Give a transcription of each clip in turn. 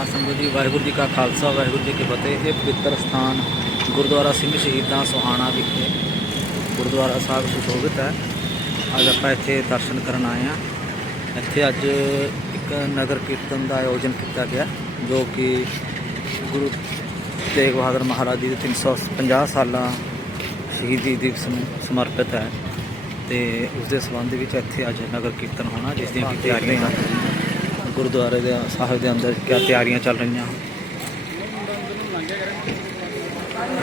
ਹਾਂ ਸੰਗਤ ਜੀ, ਵਾਹਿਗੁਰੂ ਜੀ ਕਾ ਖਾਲਸਾ, ਵਾਹਿਗੁਰੂ ਜੀ ਕੀ ਫਤਿਹ। ਇਹ ਪਵਿੱਤਰ ਸਥਾਨ ਗੁਰਦੁਆਰਾ ਸਿੰਘ ਸ਼ਹੀਦਾਂ ਸੋਹਾਣਾ ਵਿਖੇ ਗੁਰਦੁਆਰਾ ਸਾਹਿਬ ਸੁਸ਼ੋਭਿਤ ਹੈ। ਅੱਜ ਆਪਾਂ ਇੱਥੇ ਦਰਸ਼ਨ ਕਰਨ ਆਏ ਹਾਂ। ਇੱਥੇ ਅੱਜ ਇੱਕ ਨਗਰ ਕੀਰਤਨ ਦਾ ਆਯੋਜਨ ਕੀਤਾ ਗਿਆ, ਜੋ ਕਿ ਗੁਰੂ ਤੇਗ ਬਹਾਦਰ ਮਹਾਰਾਜ ਜੀ ਦੇ 350 ਸਾਲਾਂ ਸ਼ਹੀਦੀ ਦਿਵਸ ਨੂੰ ਸਮਰਪਿਤ ਹੈ। ਤੇ ਉਸ ਦੇ ਸੰਬੰਧ ਵਿੱਚ ਇੱਥੇ ਅੱਜ ਨਗਰ ਕੀਰਤਨ ਹੋਣਾ, ਜਿਸ ਦੀਆਂ ਕਿ ਤਿਆਰੀਆਂ ਗੁਰਦੁਆਰੇ ਦੇ ਸਾਹਿਬ ਦੇ ਅੰਦਰ ਕਿਆ ਤਿਆਰੀਆਂ ਚੱਲ ਰਹੀਆਂ।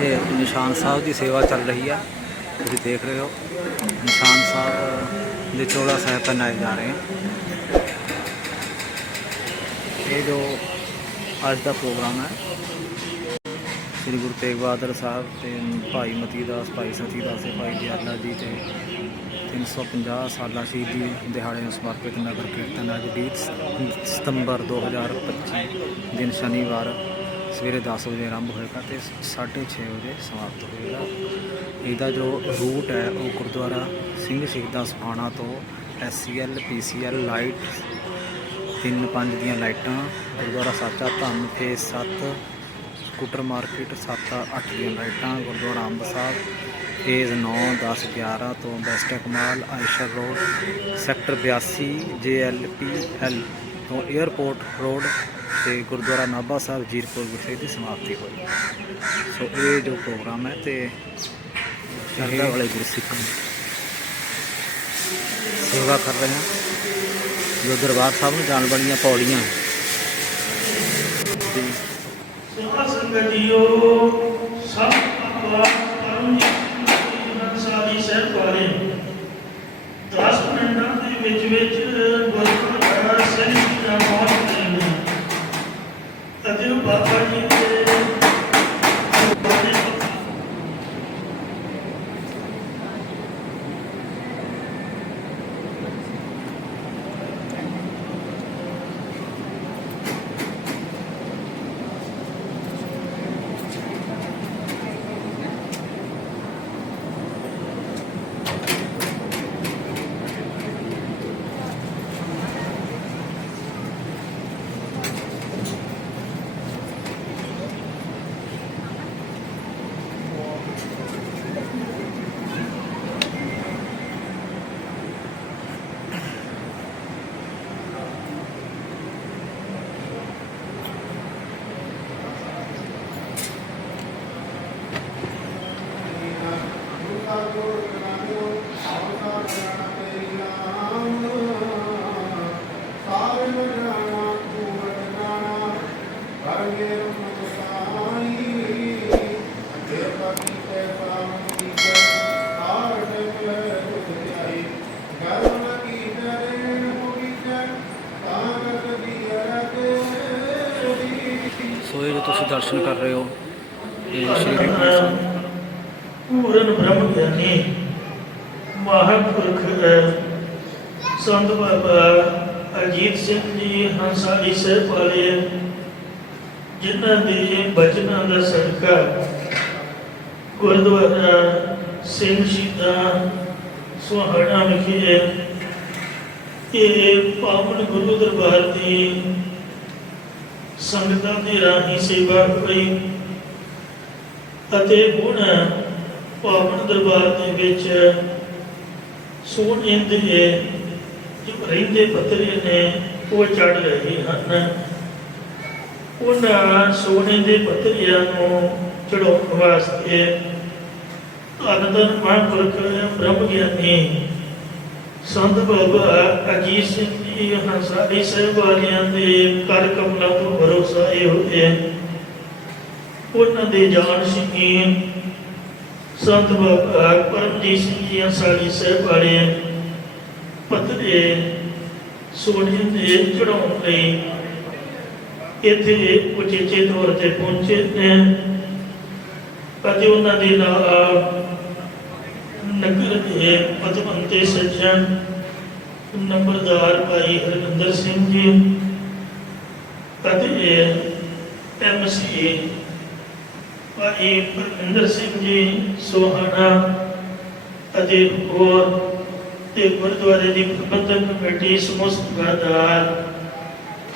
ਇਹ ਨਿਸ਼ਾਨ ਸਾਹਿਬ ਦੀ ਸੇਵਾ ਚੱਲ ਰਹੀ ਆ। ਤੁਸੀਂ ਦੇਖ ਰਹੇ ਹੋ, ਨਿਸ਼ਾਨ ਸਾਹਿਬ ਦੇ ਚੋਲਾ ਸਾਹਿਬ ਪਹਿਨਾਏ ਜਾ ਰਹੇ ਹਨ ਇਹ ਜੋ ਅੱਜ ਦਾ ਪ੍ਰੋਗਰਾਮ ਹੈ, ਸ੍ਰੀ ਗੁਰੂ ਤੇਗ ਬਹਾਦਰ ਸਾਹਿਬ ਤੇ ਭਾਈ ਮਤੀ ਦਾਸ ਭਾਈ ਸਤੀ ਦਾਸ ਤੇ ਭਾਈ ਦਿਆਲਾ ਜੀ ਤੇ 350 ਸਾਲਾ ਸ਼ਹੀਦੀ ਦਿਹਾੜੇ ਨੂੰ ਸਮਰਪਿਤ ਨਗਰ ਕੀਰਤਨ ਅੱਜ 20 ਸਤੰਬਰ 2025 ਦਿਨ ਸ਼ਨੀਵਾਰ ਸਵੇਰੇ 10 ਵਜੇ ਆਰੰਭ ਹੋਏਗਾ ਤੇ 6:30 ਵਜੇ ਸਮਾਪਤ ਹੋਏਗਾ। ਇਹਦਾ ਜੋ ਰੂਟ ਹੈ ਉਹ ਗੁਰਦੁਆਰਾ ਸਿੰਘ ਸ਼ਹੀਦਾਂ ਸਫਾਣਾ ਤੋਂ ਐਸਸੀਐਲ ਪੀਸੀਐਲ ਲਾਈਟ ਤਿੰਨ ਪੰਜ ਦੀਆਂ ਲਾਈਟਾਂ, ਗੁਰਦੁਆਰਾ ਸਾਚਾ ਧੰਨ ਫੇਸ 7 ਸਕੂਟਰ ਮਾਰਕੀਟ 7 8 ਦੀਆਂ ਲਾਈਟਾਂ, ਗੁਰਦੁਆਰਾ ਅੰਬ ਸਾਹਿਬ ਫੇਜ਼ 9 10 11 ਤੋਂ ਬੈਸਟ ਕਮਾਲ, ਆਇਸ਼ਰ ਰੋਡ, ਸੈਕਟਰ 82 ਜੇਐਲਪੀਐਲ ਤੋਂ 에ਅਰਪੋਰਟ ਰੋਡ ਤੇ ਗੁਰਦੁਆਰਾ ਨਾਭਾ ਸਾਹਿਬ, ਜੀਰਪੁਰ ਵਿਖੇ ਦੀ ਸਮਾਪਤੀ ਹੋਈ। ਸੋ ਇਹ ਜੋ ਪ੍ਰੋਗਰਾਮ ਹੈ ਤੇ ਸ਼ਰਧਾ ਵਾਲੇ ਗੁਰਸਿੱਖ ਸੇਵਾ ਕਰ ਰਹੇ ਹਾਂ। ਜੋ ਦਰਬਾਰ ਸਾਹਿਬ ਨੂੰ ਜਾਣ ਵਾਲੀਆਂ ਪੌੜੀਆਂ ਜੀ। ਸੰਗਤ ਜੀਓ ਸਭ ਆਪਾ ਜੋ ਤੁਸੀਂ ਦਰਸ਼ਨ ਕਰ ਰਹੇ ਹੋ। ਇਹ ਸ਼੍ਰੀ ਹਰਿਮੰਦਰ ਸਾਹਿਬ ਪੂਰਨ ਬ੍ਰਹਮ ਗਿਆਨੀ, ਮਹਾਂਪੁਰਖ ਸੰਤ ਬਾਬਾ ਅਜੀਤ ਸਿੰਘ ਜੀ ਹੰਸਾਲੀ ਸਾਹਿਬ ਵਾਲੇ ਜਿਨ੍ਹਾਂ ਦੇ ਬਚਨਾਂ ਦਾ ਸਦਕਾ ਗੁਰਦੁਆਰਾ ਸਿੰਘ ਸ਼ਹੀਦਾਂ ਸੁਹਾਣਾ ਵਿਖੇ ਇਹ ਪਾਵਨ ਗੁਰੂ ਦਰਬਾਰ ਦੀ ਸੰਗਤਾਂ ਦੇ ਰਾਹੀਂ ਸੇਵਾ ਹੋਈ ਅਤੇ ਹੁਣ ਪਾਵਨ ਦਰਬਾਰ ਦੇ ਵਿੱਚ ਸੋਨੇ ਦੇ ਜੋ ਰਹਿੰਦੇ ਪੱਤਰੇ ਨੇ, ਉਹ ਚੜ ਰਹੇ ਹਨ। ਉਹਨਾਂ ਸੋਨੇ ਦੇ ਪੱਤਰਿਆਂ ਨੂੰ ਚੜਾਉਣ ਵਾਸਤੇ ਅਨੰਦਨ ਮਹਾਂਪੁਰਖ ਬ੍ਰਹਮ ਗਿਆਨੀ ਸੰਤ ਬਾਬਾ ਅਜੀਤ ਸਿੰਘ ਜੀ ਹੰਸਾਰੀ ਸਾਹਿਬ ਵਾਲਿਆਂ ਦੇ ਕਰ ਕਮਲਾਂ ਤੋਂ ਭਰੋਸਾ ਇਹ ਹੋਇਆ ਉਹਨਾਂ ਦੇ ਜਾਣ ਸ਼ਕੀਨ ਸੰਤ ਬਾਬਾ ਪਰਮਜੀਤ ਸਿੰਘ ਜੀ ਹੰਸਾਰੀ ਸਾਹਿਬ ਪਤਰੇ ਸੋਨੇ ਦੇ ਚੜਾਉਣ ਲਈ ਇੱਥੇ ਉਚੇਚੇ ਤੌਰ ਤੇ ਪਹੁੰਚੇ ਨੇ ਅਤੇ ਉਹਨਾਂ ਦੇ ਨਾਲ ਨਗਰ ਦੇ ਪਤਵੰਤੇ ਸੱਜਣ ਨੰਬਰਦਾਰ ਭਾਈ ਹਰਵਿੰਦਰ ਸਿੰਘ ਜੀ ਅਤੇ ਐਮਸੀ ਭਾਈ ਪਰਮਿੰਦਰ ਸਿੰਘ ਜੀ, ਸੋਹਾਣਾ ਅਤੇ ਹੋਰ ਤੇ ਗੁਰਦੁਆਰੇ ਦੀ ਪ੍ਰਬੰਧਕ ਕਮੇਟੀ ਸਮੂਹ ਸਰਦਾਰ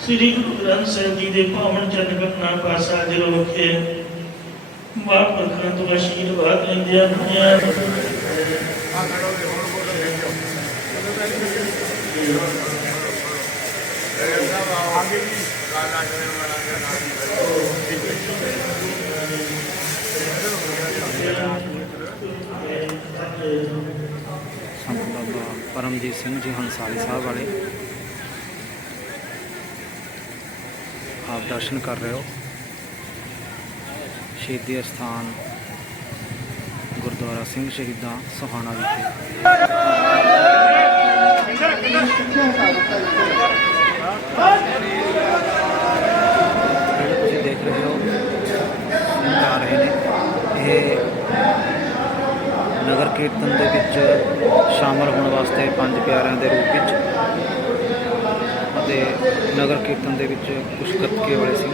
ਸ੍ਰੀ ਗੁਰੂ ਗ੍ਰੰਥ ਸਾਹਿਬ ਜੀ ਦੇ ਪਾਵਨ ਚਰਨ ਕਟਨਾ ਪਾਸਾ ਦੇ ਲੋਕੇ ਬਾਪ ਤੋਂ ਆਸ਼ੀਰਵਾਦ ਲੈਂਦੇ ਆ ਦੁਨੀਆ ਸੰਤ ਬਾਬਾ ਪਰਮਜੀਤ ਸਿੰਘ ਜੀ ਹੰਸਾਲੀ ਸਾਹਿਬ ਵਾਲੇ। ਆਪ ਦਰਸ਼ਨ ਕਰ ਰਹੇ ਹੋ। ਸ਼ਹੀਦੀ ਅਸਥਾਨ ਗੁਰਦੁਆਰਾ ਸਿੰਘ ਸ਼ਹੀਦਾਂ ਸੋਹਾਣਾ ਵਿਖੇ। ਤੁਸੀਂ ਦੇਖ ਰਹੇ ਹੋ ਸਿੰਘ ਰਹੇ ਨੇ ਇਹ ਨਗਰ ਕੀਰਤਨ ਦੇ ਵਿੱਚ ਸ਼ਾਮਲ ਹੋਣ ਵਾਸਤੇ ਪੰਜ ਪਿਆਰਿਆਂ ਦੇ ਰੂਪ ਵਿੱਚ ਅਤੇ ਨਗਰ ਕੀਰਤਨ ਦੇ ਵਿੱਚ ਕੁਝ ਗੱਤਕੇ ਵਾਲੇ ਸਿੰਘ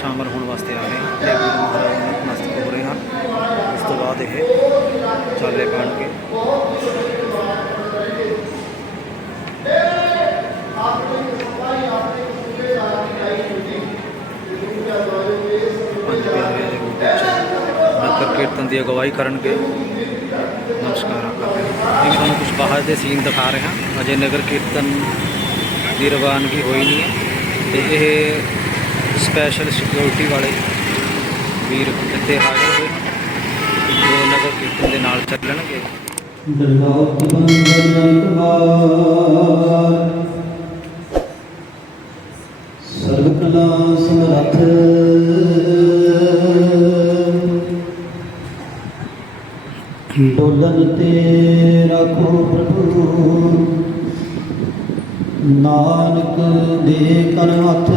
ਸ਼ਾਮਲ ਹੋਣ ਵਾਸਤੇ ਆ ਰਹੇ ਹਨ ਤੇ ਗੁਰੂ ਮਹਾਰਾਜ ਨੂੰ ਨਤਮਸਤਕ ਹੋ ਰਹੇ ਹਨ ਉਸ ਤੋਂ ਬਾਅਦ ਇਹ ਚਾਲੇ ਪਾਣਗੇ ਪੰਜ ਨਗਰ ਕੀਰਤਨ ਦੀ ਅਗਵਾਈ ਕਰਨਗੇ ਨਮਸਕਾਰਾਂ ਕਰ ਹਾਂ ਇਹ ਤੁਹਾਨੂੰ ਕੁਝ ਬਾਹਰ ਦੇ ਸੀਨ ਦਿਖਾ ਰਹੇ ਹਾਂ ਅਜੇ ਨਗਰ ਕੀਰਤਨ ਦੀ ਰਵਾਨਗੀ ਹੋਈ ਨਹੀਂ ਹੈ ਤੇ ਇਹ ਸਪੈਸ਼ਲ ਸਿਕਿਉਰਿਟੀ ਵਾਲੇ ਵੀਰ ਇੱਥੇ ਹਾਜ਼ਰ ਹੋਏ ਜੋ ਨਗਰ ਕੀਰਤਨ ਦੇ ਨਾਲ ਚੱਲਣਗੇ ਦਰਗਾਹ ਬੰਦਨ ਕੁਮਾਰ ਸਰਬ ਕਲਾ ਸਮਰੱਥ ਡੋਲਨ ਤੇ ਰੱਖੋ ਪ੍ਰਭੂ। ਨਾਨਕ ਦੇ ਕਰ ਹੱਥ।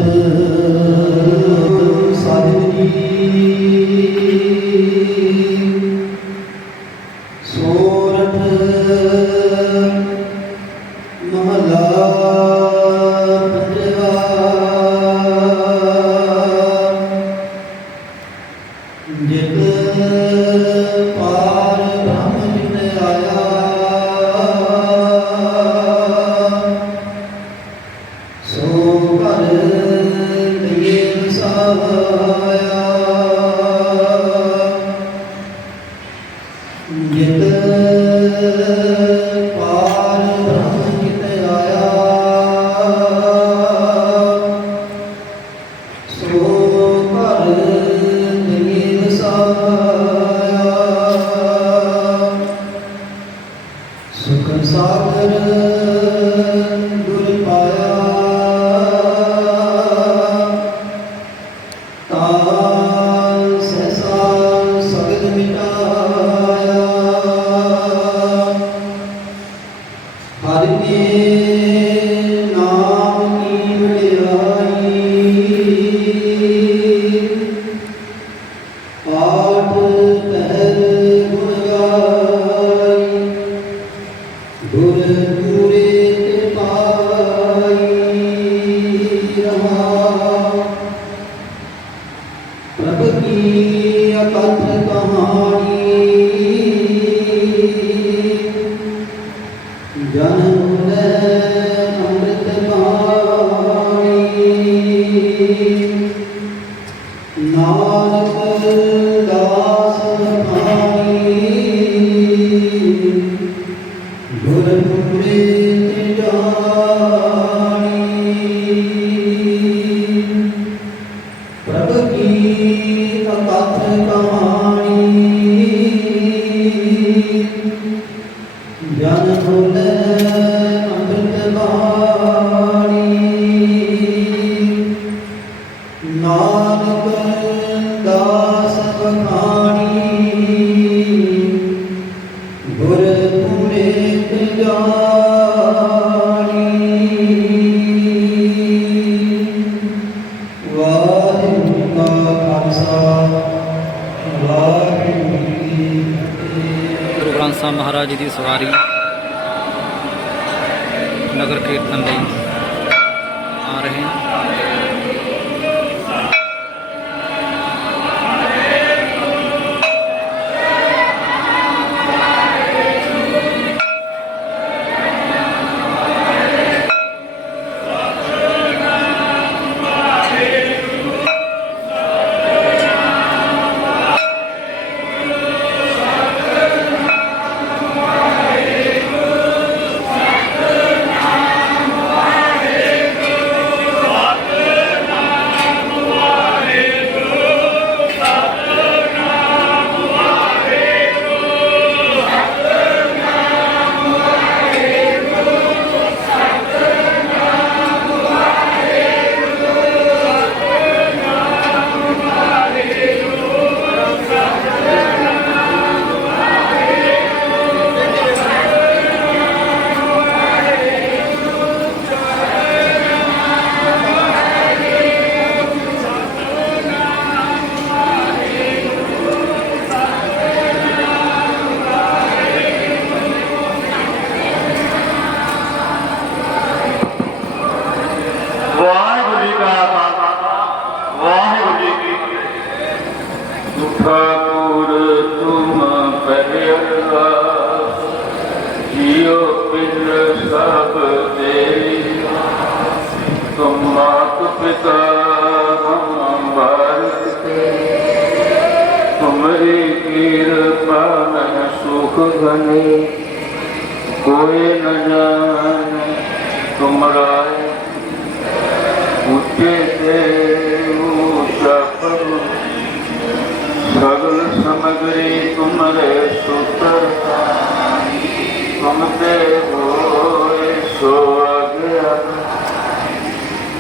ਤੁਮ ਤੇ ਹੋਏ ਸੋ ਅਗਿਆ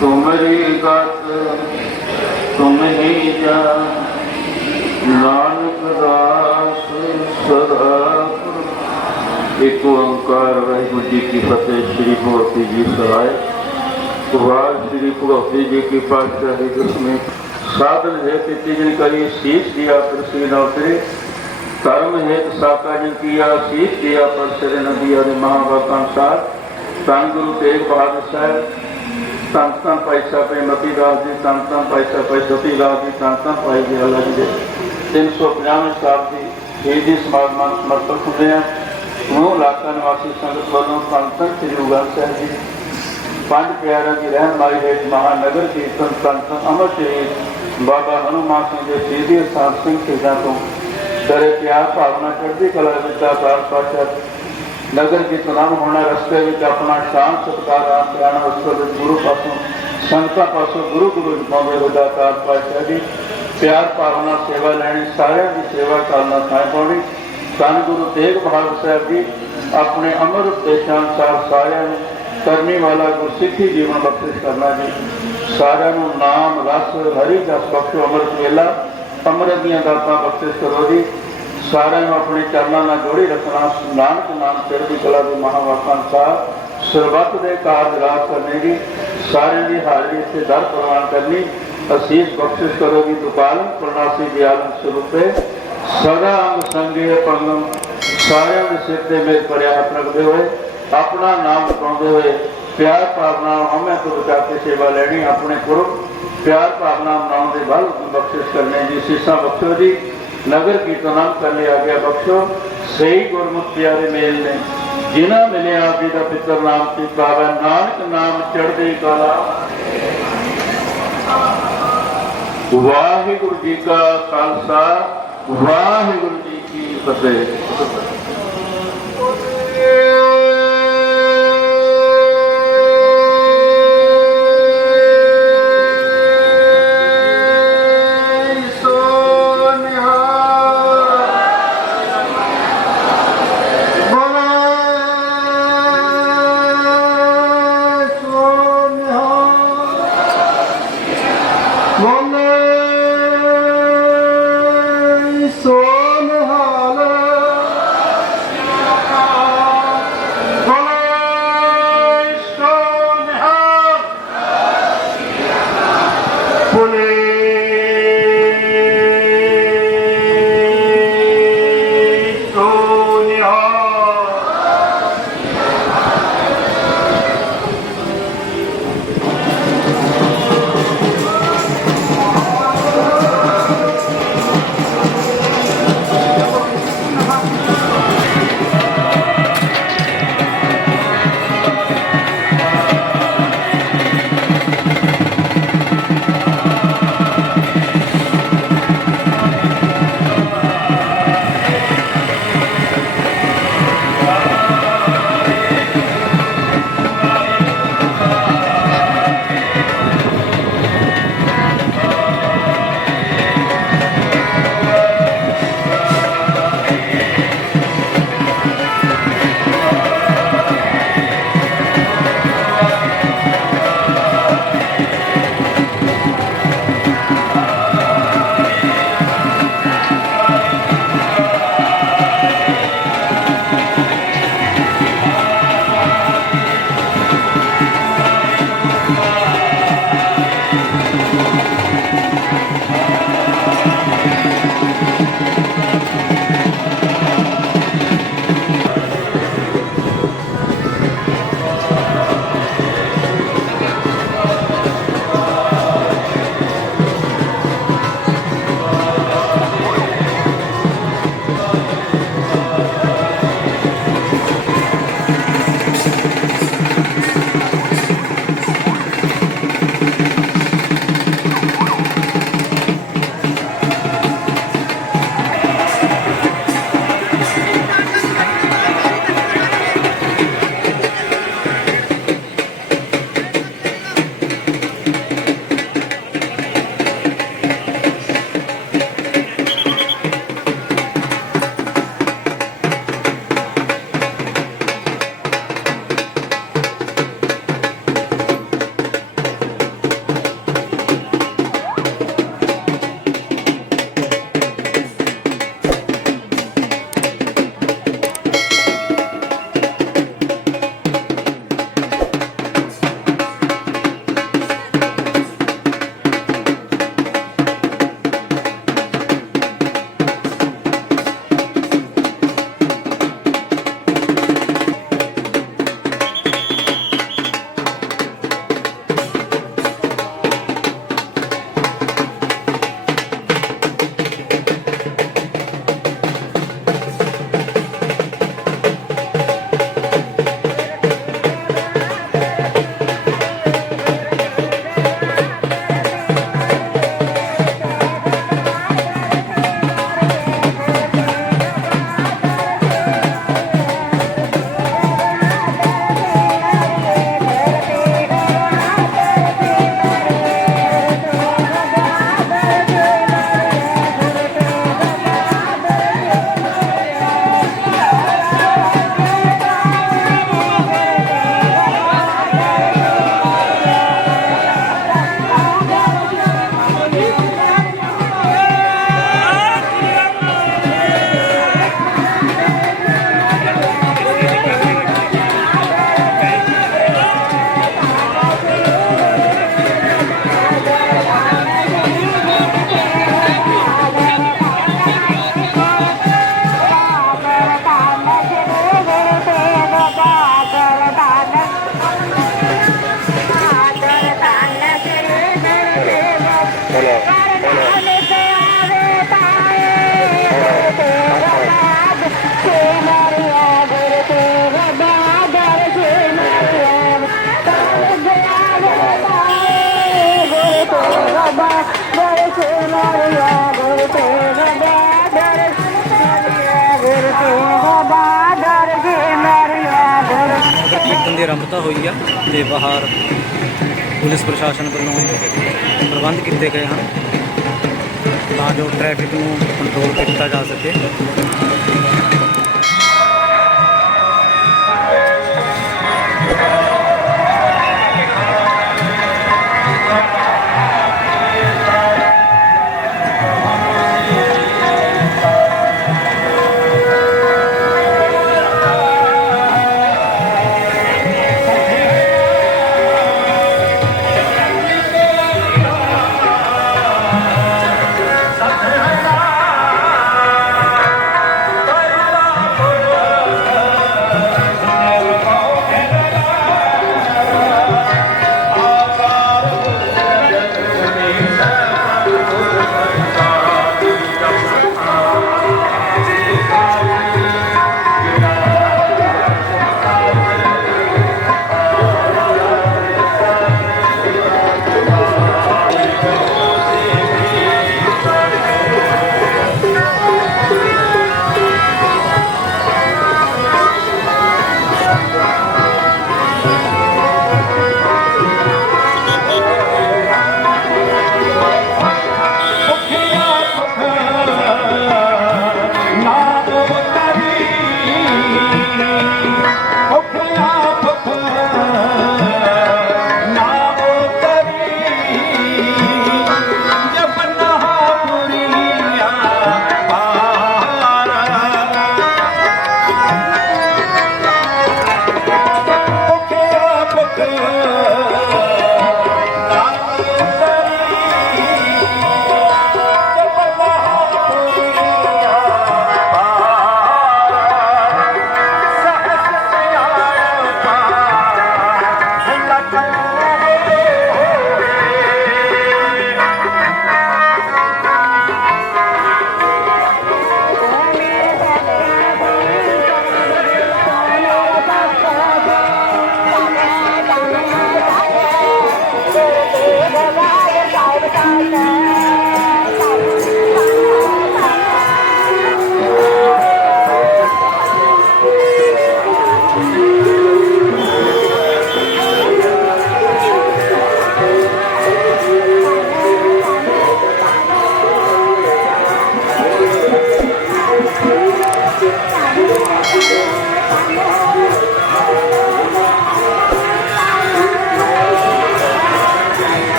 ਤੁਮਰੀ ਗਤ ਤੁਮ ਹੀ ਜਾਨ ਨਾਨਕ ਦਾਸ ਸਦਾ ਇੱਕ ਓੰਕਾਰ ਵਾਹਿਗੁਰੂ ਜੀ ਕੀ ਫਤਿਹ ਸ੍ਰੀ ਭਗਵਤੀ ਜੀ ਸਹਾਇ ਵਾਰ ਸ੍ਰੀ ਭਗਵਤੀ ਜੀ ਕੀ ਪਾਤਸ਼ਾਹੀ ਦਸਵੇਂ ਸਾਧਨ ਹੈ ਕਿ ਤਿਜਨ ਕਰੀ ਸੀਸ ਦਿਆ ਪ੍ਰਸੀ ਨਾ ਉਤਰੇ ਕਰਮ ਹੈ ਸਾਕਾ ਜਨ ਕੀਆ ਸੀਸ ਦਿਆ ਧੰਨ ਗੁਰੂ ਤੇਗ ਬਹਾਦਰ ਸਾਹਿਬ ਧੰਨ ਧੰਨ ਭਾਈ ਸਾਹਿਬ ਮਤੀ ਦਾਸ ਜੀ ਧੰਨ ਧੰਨ ਭਾਈ ਸਾਹਿਬ ਭਾਈ ਦਾਸ ਜੀ ਧੰਨ ਧੰਨ ਭਾਈ ਜੀ ਹਾਲਾ ਜੀ ਦੇ 350 ਸਾਲ ਦੀ ਸ਼ਹੀਦੀ ਸਮਾਗਮਾਂ ਸਮਰਪਿਤ ਹੁੰਦੇ ਆ। ਉਹ ਇਲਾਕਾ ਨਿਵਾਸੀ ਸੰਗਤ ਵੱਲੋਂ ਧੰਨ ਧੰਨ ਸ੍ਰੀ ਗੁਰੂ ਗ੍ਰੰਥ ਸਾਹਿਬ ਜੀ ਪੰਜ ਪਿਆਰਿਆਂ ਦੀ ਰਹਿਨਮਾਈ ਹੇਠ ਮਹਾਨਗਰ ਕੀਰਤਨ ਧੰਨ ਧੰਨ ਅਮਰ ਸ਼ਹੀਦ ਬਾਬਾ ਹਨੂਮਾਨ ਸਿੰਘ ਦੇ ਸ਼ਹੀਦੀ ਸਥਾਨ ਸਿੰਘ ਖੇਡਾਂ ਤੋਂ ਡਰੇ ਪਿਆਰ ਭਾਵਨਾ ਚੜ੍ਹਦੀ ਕਲਾ ਵਿੱਚ ਆਕਾਰ ਪਾਸ਼ਾ ਨਗਰ ਕੀਰਤਨ ਹੋਣਾ ਰਸਤੇ ਵਿੱਚ ਆਪਣਾ ਸ਼ਾਨ ਸਤਕਾਰ ਆਪ ਪਿਆਣਾ ਉਸ ਤੋਂ ਗੁਰੂ ਪਾਸੋਂ ਸੰਗਤਾਂ ਪਾਸੋਂ ਗੁਰੂ ਗੁਰੂ ਜਮਾਵੇ ਵਿਦਾਤਾਰ ਪਾਸ਼ਾ ਦੀ ਪਿਆਰ ਭਾਵਨਾ ਸੇਵਾ ਲੈਣੀ ਸਾਰਿਆਂ ਦੀ ਸੇਵਾ ਕਰਨਾ ਸਾਂ ਪਾਉਣੀ ਧੰਨ ਗੁਰੂ ਤੇਗ ਬਹਾਦਰ ਸਾਹਿਬ ਜੀ ਆਪਣੇ ਅਮਰ ਦੇਸ਼ਾਂ ਅਨੁਸਾਰ ਸਾਰਿਆਂ ਨੂੰ ਕਰਨੀ ਵਾਲਾ ਗੁਰਸਿੱਖੀ ਜੀਵਨ ਬਖਸ਼ਿਸ਼ ਕਰਨਾ ਜੀ ਸਾਰਿਆਂ ਨੂੰ ਨਾਮ ਰਸ ਹਰੀ ਦਾ ਬਖਸ਼ੋ ਅਮਰਤ ਵੇਲਾ ਅੰਮ੍ਰਿਤ ਦੀਆਂ ਦਾਤਾਂ ਬਖਸ਼ਿਸ਼ ਕਰੋ ਜੀ। ਸਾਰਿਆਂ ਨੂੰ ਆਪਣੇ ਚਰਨਾਂ ਨਾਲ ਜੋੜੀ ਰੱਖਣਾ, ਨਾਨਕ ਨਾਮ ਚੜ੍ਹਦੀ ਕਲਾ ਦੇ ਮਹਾਵਾਕਾਂ ਅਨੁਸਾਰ ਸਰਬੱਤ ਦੇ ਕਾਰਜ ਰਾਜ ਕਰਨੇ ਜੀ। ਸਾਰਿਆਂ ਦੀ ਹਾਜ਼ਰੀ ਇੱਥੇ ਦਰ ਪ੍ਰਵਾਨ ਕਰਨੀ। ਅਸੀਸ ਬਖਸ਼ਿਸ਼ ਕਰੋ ਜੀ ਦੁਕਾਨ ਪ੍ਰਣਾਸੀ ਦਿਆਲਨ ਸਰੂਪੇ। ਸਦਾ ਅੰਗ ਸੰਗੇ ਪੰਗਮ, ਸਾਰਿਆਂ ਦੇ ਸਿਰ ਤੇ ਮੇਰ ਪਰਿਆ ਹੱਥ ਰੱਖਦੇ ਹੋਏ, ਆਪਣਾ ਨਾਮ ਲਗਾਉਂਦੇ ਹੋਏ, ਪਿਆਰ ਭਾਵਨਾ ਨਾਲ ਹਮੇ ਤੋਂ ਬਚਾ ਕੇ ਸੇਵਾ ਲੈਣੀ, ਆਪਣੇ ਪੁਰਖ ਪਿਆਰ ਭਾਵਨਾ ਮਨਾਉਣ ਦੇ ਬਲ ਬਖਸ਼ਿਸ਼ ਕਰਨੇ ਜੀ। ਸੀਸਾਂ ਬਖਸ਼ੋ ਜੀ। ਨਗਰ ਕੀਰਤਨ ਕਰਨੇ ਆ ਗਿਆ ਬਖਸ਼ੋ। ਸਹੀ ਗੁਰਮੁਖ ਪਿਆਰੇ ਮੇਲ ਨੇ। ਜਿਨ੍ਹਾਂ ਮਿਲਿਆ ਆਪ ਜੀ ਦਾ ਪਿੱਤਰ ਨਾਮ ਕੀ ਪਾਵੈ ਨਾਨਕ ਨਾਮ ਚੜ੍ਹਦੀ ਕਲਾ। ਵਾਹਿਗੁਰੂ ਜੀ ਕਾ ਖਾਲਸਾ, ਵਾਹਿਗੁਰੂ ਜੀ ਕੀ ਫਤਿਹ। ਕੀਰਤਨ ਦੀ ਹੋਈ ਆ ਤੇ ਬਾਹਰ ਪੁਲਿਸ ਪ੍ਰਸ਼ਾਸਨ ਵੱਲੋਂ ਪ੍ਰਬੰਧ ਕੀਤੇ ਗਏ ਹਨ ਤਾਂ ਜੋ ਟ੍ਰੈਫਿਕ ਨੂੰ ਕੰਟਰੋਲ ਕੀਤਾ ਜਾ ਸਕੇ।